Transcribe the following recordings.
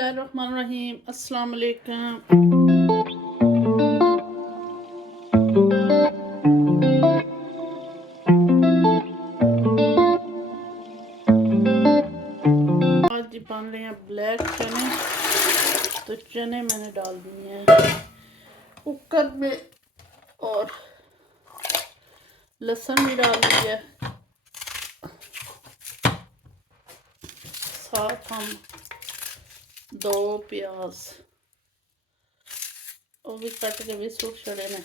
बिस्मिल्लाहिर्रहमानिर्रहीम। अस्सलाम वालेकुम। आज बन रहे हैं ब्लैक चने। तो चने मैंने डाल दिए हैं कुकर में और लहसुन भी डाल दिया है। साथ हम 2 प्याज वो भी कट के भी सूख छड़े ने।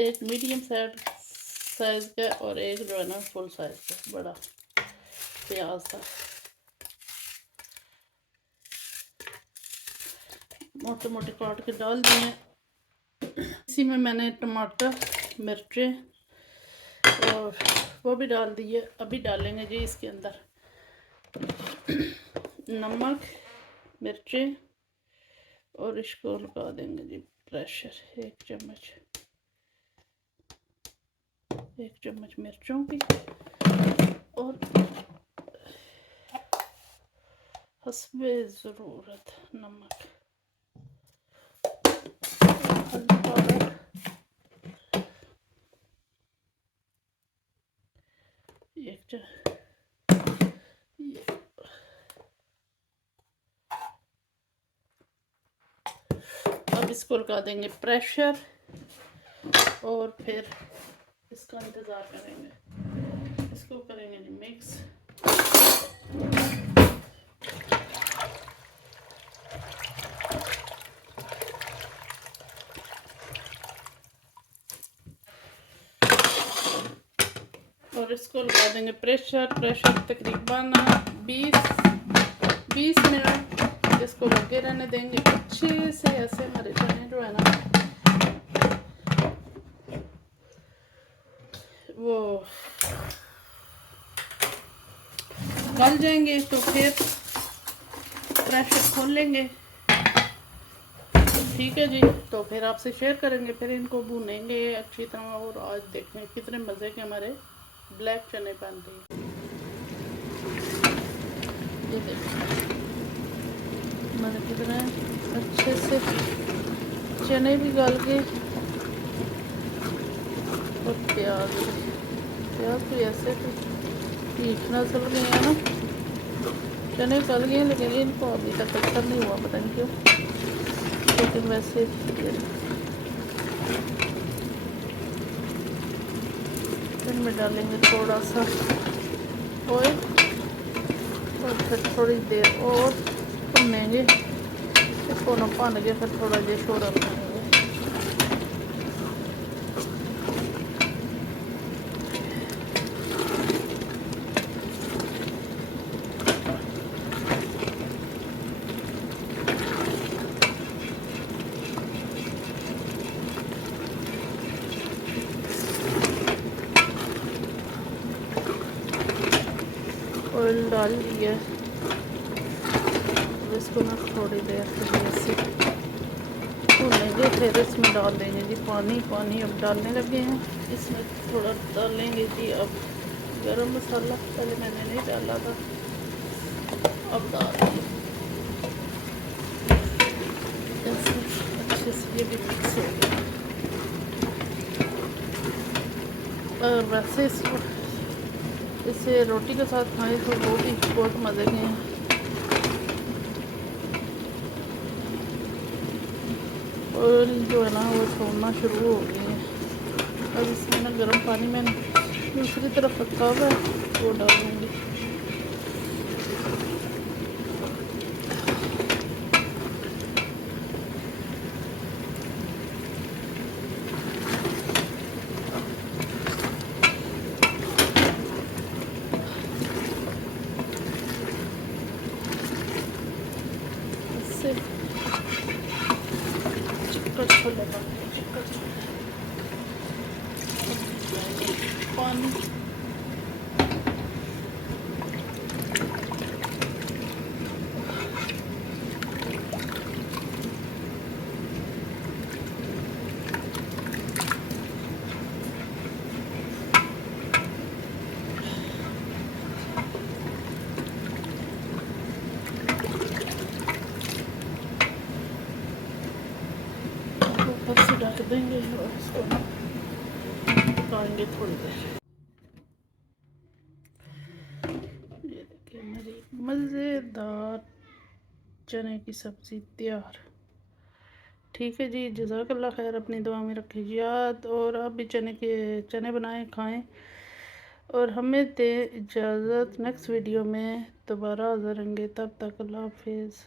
एक मीडियम साइज का और एक जो है ना फुल साइज का बड़ा प्याज था। मोटे मोटे काट के डाल दिए। इसी में मैंने टमाटर, मिर्चें और वो भी डाल दिए। अभी डालेंगे जी इसके अंदर नमक, मिर्चें और इसको लगा देंगे जी प्रेशर। 1 चम्मच मिर्चों की और हस्बे ज़रूरत नमक, हल्दी पाउडर, अब इसको लगा देंगे प्रेशर और फिर इसका इंतज़ार करेंगे। इसको करेंगे जी मिक्स। और इसको लगा देंगे प्रेशर तकरीबन 20 मिनट इसको लगे रहने देंगे अच्छे से। ऐसे हमारे चने जो है ना वो गल जाएंगे। तो फिर प्रेशर खोल लेंगे। ठीक है जी। तो फिर आपसे शेयर करेंगे, फिर इनको भूनेंगे अच्छी तरह। और आज देखें कितने मज़े के हमारे ब्लैक चने बन रहे हैं। ये देखिए मैंने कितने अच्छे से चने भी गल गए और प्याज भी ऐसे तीखना चल गए हैं ना। चने गल गए लेकिन इनको अभी तक अच्छा नहीं हुआ, पता नहीं क्यों। लेकिन वैसे इनमें डालेंगे थोड़ा सा ऑयल और फिर थोड़ी देर और भुनेंगे। इसको ना भन के फिर थोड़ा जिहा शोरा बनाएंगे। ऑयल डाल दिया। इसको ना थोड़ी देर के लिए ऐसे भूनेंगे। फिर इसमें डाल देंगे जी पानी अब डालने लगे हैं। इसमें थोड़ा डालेंगे जी अब गरम मसाला। पहले मैंने नहीं डाला था, अब डाल देंगे। अच्छे से ये भी मिक्स हो गया। और वैसे इसे रोटी के साथ खाएं तो वो भी बहुत मज़े के हैं। ऑयल जो है ना वो छोड़ना शुरू हो गई है। अब इसमें ना गर्म पानी मैंने दूसरी तरफ रखा हुआ है वो डालूँगी। इससे चिकन छोले पानी से ढक देंगे और इसको पकाएंगे थोड़ी देर। ये देखिए मेरी मज़ेदार चने की सब्ज़ी तैयार। ठीक है जी, जज़ाकल्लाह खैर, अपनी दुआ में रखिए याद, और आप भी चने बनाएं खाएं, और हमें दें इजाज़त। नेक्स्ट वीडियो में दोबारा हाज़िर होंगे, तब तक अल्लाह हाफिज़।